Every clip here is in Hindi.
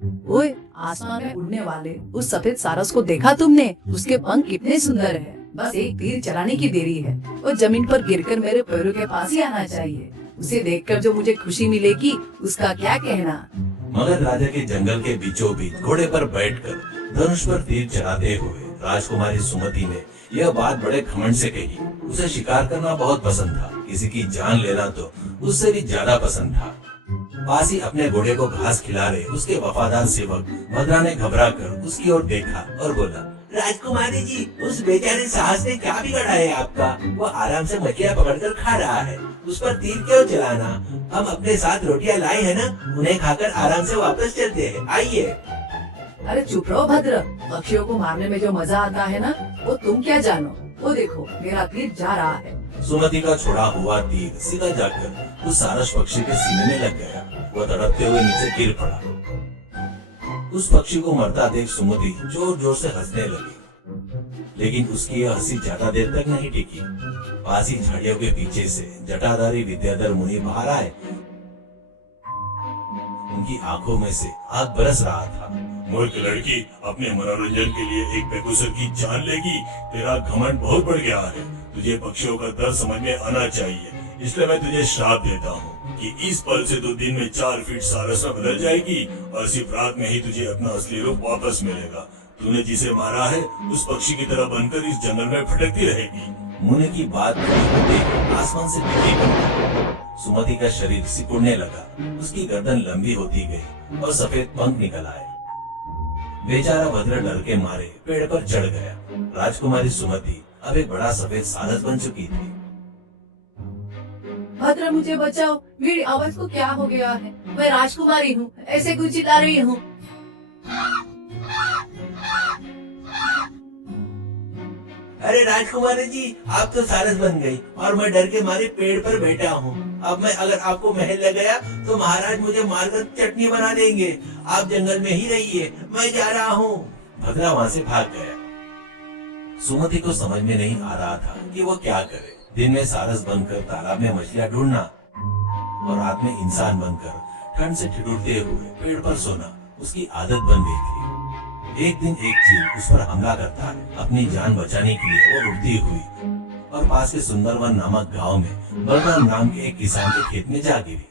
ओए, आसमान में उड़ने वाले उस सफेद सारस को देखा तुमने? उसके पंख कितने सुंदर हैं। बस एक तीर चलाने की देरी है। वो जमीन पर गिरकर मेरे पैरों के पास ही आना चाहिए। उसे देखकर जो मुझे खुशी मिलेगी उसका क्या कहना। मगध राजा के जंगल के बीचों बीच घोड़े पर बैठकर धनुष पर तीर चलाते हुए राजकुमारी सुमति ने यह बात बड़े घमंड से कही। उसे शिकार करना बहुत पसंद था, किसी की जान लेना तो उससे भी ज्यादा पसंद था। पास ही अपने घोड़े को घास खिला रहे उसके वफादार सेवक भद्रा ने घबरा कर उसकी ओर देखा और बोला, राजकुमारी जी, उस बेचारे साहस ने क्या बिगाड़ा है आपका? वो आराम से मछलियाँ पकड़कर खा रहा है, उस पर तीर क्यों चलाना? हम अपने साथ रोटियां लाए हैं ना, उन्हें खाकर आराम से वापस चलते हैं, आइए। अरे चुप रहो भद्र, पक्षियों को मारने में जो मजा आता है ना, वो तुम क्या जानो। वो देखो, मेरा तीर जा रहा है। सुमति का छोड़ा हुआ तीर सीधा जाकर उस सारस पक्षी के सीने में लग गया। वह तड़पते हुए नीचे गिर पड़ा। उस पक्षी को मरता देख सुमति जोर जोर से हंसने लगी, लेकिन उसकी यह हंसी ज्यादा देर तक नहीं टिकी। पास ही झाड़ियों के पीछे से जटाधारी विद्याधर मुनि बाहर आए। उनकी आंखों में से आग बरस रहा था। मूर्ख लड़की, अपने मनोरंजन के लिए एक बेगुसर की जान लेगी? तेरा घमंड बहुत बढ़ गया है। तुझे पक्षियों का दर्द समझ में आना चाहिए, इसलिए मैं तुझे श्राप देता हूँ कि इस पल से तो दिन में 4 फीट सारस में बदल जाएगी और सिर्फ रात में ही तुझे अपना असली रूप वापस मिलेगा। तूने जिसे मारा है उस पक्षी की तरह बनकर इस जंगल में भटकती रहेगी। मुनि की बात होते आसमान से बिजली बन गई। सुमति का शरीर सिकुड़ने लगा, उसकी गर्दन लंबी होती गई और सफेद पंख निकल आए। बेचारा भद्र डर के मारे पेड़ पर चढ़ गया। राजकुमारी सुमति अब एक बड़ा सफेद सारस बन चुकी थी। भद्र, मुझे बचाओ, मेरी आवाज को क्या हो गया है? मैं राजकुमारी हूँ, ऐसे क्यों चिल्ला रही हूँ? अरे राजकुमारी जी, आप तो सारस बन गई और मैं डर के मारे पेड़ पर बैठा हूँ। अब मैं अगर आपको महल ले गया तो महाराज मुझे मारकर चटनी बना देंगे। आप जंगल में ही रहिए, मैं जा रहा हूँ। भद्रा वहाँ से भाग गया। सुमति को समझ में नहीं आ रहा था कि वो क्या करे। दिन में सारस बनकर तालाब में मछलियाँ ढूंढना और रात में इंसान बनकर ठंड से ठिठुरते हुए पेड़ पर सोना उसकी आदत बन गई थी। एक दिन एक चील उस पर हमला करता है। अपनी जान बचाने के लिए वो उड़ती हुई और पास के सुंदरवन नामक गांव में बलराम नाम के एक किसान के खेत में जा गिरी।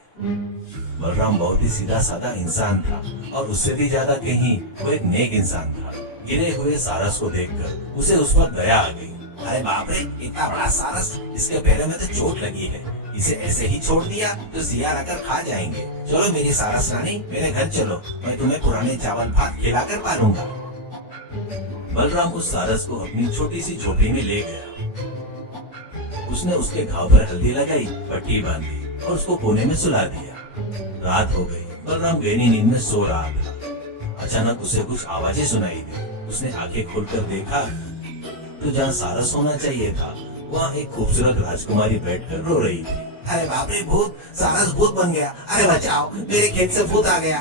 बलराम बहुत ही सीधा साधा इंसान था और उससे भी ज्यादा कहीं वो एक नेक इंसान था। गिरे हुए सारस को देखकर उसे उस पर दया आ गई। अरे बाप रे, इतना बड़ा सारस, इसके पैरों में तो चोट लगी है। इसे ऐसे ही छोड़ दिया तो सियार आकर खा जाएंगे। चलो मेरी सारस रानी, मेरे घर चलो, मैं तुम्हें पुराने चावल भात खिलाकर पालूंगा। बलराम उस सारस को अपनी छोटी सी झोपड़ी में ले गया। उसने उसके घाव पर हल्दी लगाई, पट्टी बांधी और उसको कोने में सुला दिया। रात हो गई। बलराम गहरी नींद में सो रहा था। अचानक उसे कुछ आवाजें सुनाई दी। उसने आंखें खोलकर देखा तो जहाँ सारस होना चाहिए था वहाँ एक खूबसूरत राजकुमारी बैठकर रो रही थी। अरे बाप रे, भूत! सारस भूत बन गया। अरे बचाओ, मेरे खेत से भूत आ गया।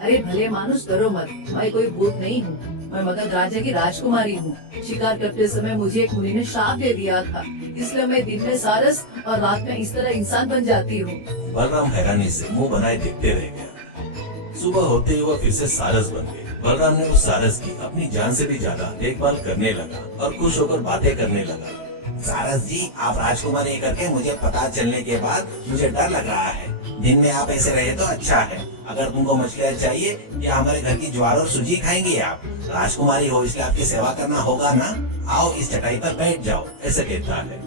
अरे भले मानुस, डरो मत, मैं कोई भूत नहीं हूँ। मैं मगध राज्य की राजकुमारी हूँ। शिकार करते समय मुझे एक मुनि ने श्राप दे दिया था, इसलिए मैं दिन में सारस और रात में इस तरह इंसान बन जाती हूँ। बलराम हैरानी से मुंह बनाए देखते रह गया। सुबह होते ही वह फिर से सारस बन गए। बलराम ने उस सारस की अपनी जान से भी ज्यादा देखभाल करने लगा और खुश होकर बातें करने लगा। सारस जी, आप राजकुमारी करके मुझे पता चलने के बाद मुझे डर लग रहा है। दिन में आप ऐसे रहे तो अच्छा है। अगर तुमको मछलियाँ चाहिए या हमारे घर की ज्वार और सूजी खाएंगे आप? राजकुमारी हो इसलिए आपकी सेवा करना होगा ना। आओ इस चटाई पर बैठ जाओ, ऐसे कहता है।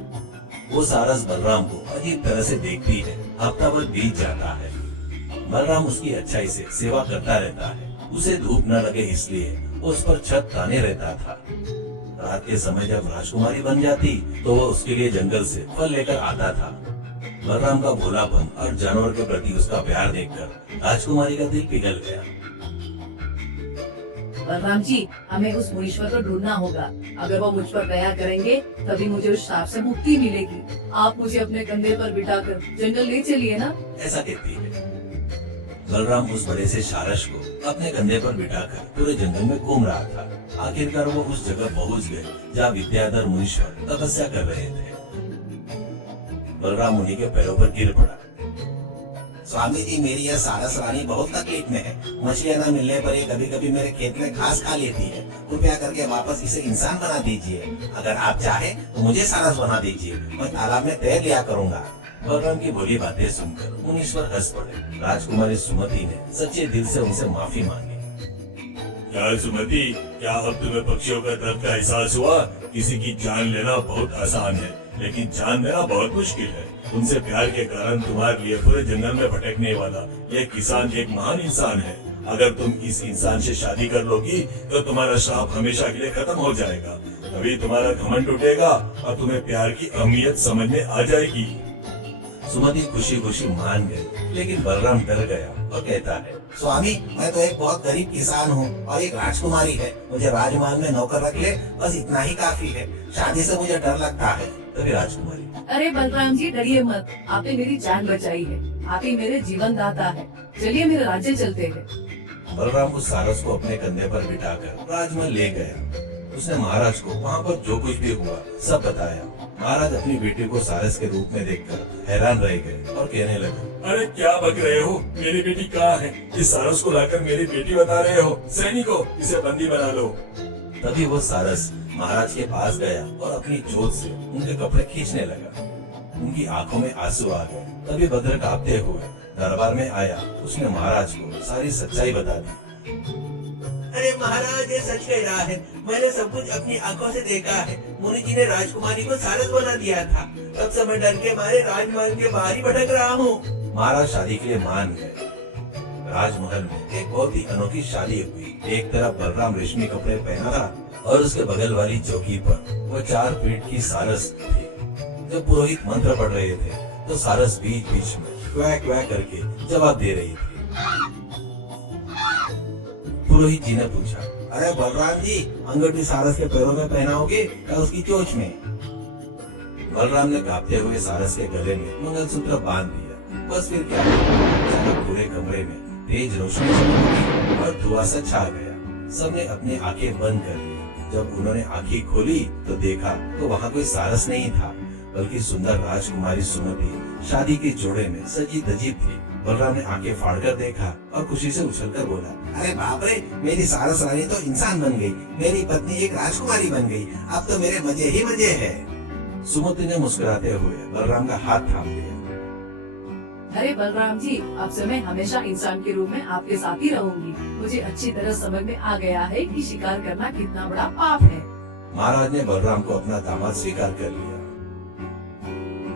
वो सारस बलराम को अजीब तरह से देखती है। हफ्ता भर बीत जाता है। बलराम उसकी अच्छाई से सेवा करता रहता है। उसे धूप न लगे इसलिए वो उस पर छत ताने रहता था। रात के समय जब राजकुमारी बन जाती तो वह उसके लिए जंगल से फल लेकर आता था। बलराम का भोलापन और जानवर के प्रति उसका प्यार देखकर राजकुमारी का दिल पिघल गया। बलराम जी, हमें उस मुनीश्वर को ढूंढना होगा। अगर वो मुझ पर दया करेंगे तभी मुझे उस श्राप से मुक्ति मिलेगी। आप मुझे अपने कंधे पर बिठाकर जंगल ले चलिए ना। ऐसा कहती है। बलराम उस बड़े से सारस को अपने कंधे पर बिठाकर पूरे जंगल में घूम रहा था। आखिरकार वो उस जगह पहुंच गए जहाँ विद्याधर मुनीश्वर तपस्या कर रहे थे। बलराम मुनि के पैरों पर गिर पड़ा। स्वामी जी, मेरी यह सारस रानी बहुत तकलीफ में है। मछलियाँ न मिलने पर ये कभी कभी मेरे खेत में घास खा लेती है। कृपया करके वापस इसे इंसान बना दीजिए। अगर आप चाहे तो मुझे सारस बना दीजिए, मैं तालाब में तैर लिया करूँगा। बलराम की बोली बातें सुनकर मुनीश्वर हंस पड़े। राजकुमारी सुमति ने सच्चे दिल से उनसे माफी मांगी। क्या सुमति, क्या अब तुम्हें पक्षियों का दर्द का एहसास हुआ? किसी की जान लेना बहुत आसान है, लेकिन जान देना बहुत मुश्किल है। उनसे प्यार के कारण तुम्हारे लिए पूरे जंगल में भटकने वाला यह किसान एक महान इंसान है। अगर तुम इस इंसान से शादी कर लोगी तो तुम्हारा श्राप हमेशा के लिए खत्म हो जाएगा। तभी तुम्हारा घमंड टूटेगा और तुम्हें प्यार की अहमियत समझ में आ जाएगी। सुमति खुशी खुशी मान गई, लेकिन बलराम डर गया और कहता है, स्वामी, मैं तो एक बहुत गरीब किसान हूँ और एक राजकुमारी है। मुझे राजमहल में नौकर रख ले, बस इतना ही काफी है। शादी से मुझे डर लगता है। तभी राजकुमारी, अरे बलराम जी, डरिए मत, आपने मेरी जान बचाई है। आप ही मेरे जीवन दाता है। चलिए मेरे राज्य चलते हैं। बलराम उस सारस को अपने कंधे पर बिठाकर राजमहल ले गया। उसने महाराज को वहाँ पर जो कुछ भी हुआ सब बताया। महाराज अपनी बेटी को सारस के रूप में देखकर हैरान रह गए और कहने लगे, अरे क्या बक रहे हो? मेरी बेटी कहाँ है? इस सारस को लाकर मेरी बेटी बता रहे हो? सैनिकों, इसे बंदी बना लो। तभी वो सारस महाराज के पास गया और अपनी चोट से उनके कपड़े खींचने लगा। उनकी आंखों में आंसू आ गए। तभी बद्र कांपते हुए दरबार में आया। उसने महाराज को सारी सच्चाई बता दी। अरे महाराज, ये सच कह रहा है। मैंने सब कुछ अपनी आंखों से देखा है। मुनि जी ने राजकुमारी को सारस बना दिया था। तब से मैं डर के मारे राजमहल के बाहर ही भटक रहा हूँ। महाराज शादी के लिए मान गए। राजमहल में एक बहुत ही अनोखी शादी हुई। एक तरफ बलराम रेशमी कपड़े पहना था और उसके बगल वाली चौकी पर वो 4 फीट की सारस थी। जब पुरोहित मंत्र पढ़ रहे थे तो सारस बीच बीच में क्वैक क्वैक करके जवाब दे रही थी। पुरोहित जी ने पूछा, अरे बलराम जी, अंगूठी सारस के पैरों में पहनाओगे या उसकी चोंच में? बलराम ने कांपते हुए सारस के गले में मंगलसूत्र बांध दिया। बस फिर क्या, अचानक पूरे कमरे में तेज रोशनी चमकी और धुआं सा छा गया। सबने अपनी आंखें बंद कर ली। जब उन्होंने आंखें खोली तो देखा तो वहाँ कोई सारस नहीं था, बल्कि सुंदर राजकुमारी सुमति शादी के जोड़े में सजी धजी थी। बलराम ने आंखें फाड़कर देखा और खुशी से उछलकर बोला, अरे बाप रे, मेरी सारस रानी तो इंसान बन गई। मेरी पत्नी एक राजकुमारी बन गई। अब तो मेरे मजे ही मजे हैं। सुमति ने मुस्कुराते हुए बलराम का हाथ थाम लिया। अरे बलराम जी, अब से मैं हमेशा इंसान के रूप में आपके साथ ही रहूंगी। मुझे अच्छी तरह समझ में आ गया है कि शिकार करना कितना बड़ा पाप है। महाराज ने बलराम को अपना दामाद स्वीकार कर लिया।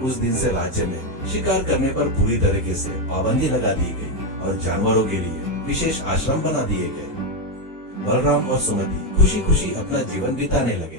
उस दिन से राज्य में शिकार करने पर पूरी तरीके से पाबंदी लगा दी गई और जानवरों के लिए विशेष आश्रम बना दिए गए। बलराम और सुमति खुशी खुशी अपना जीवन बिताने लगे।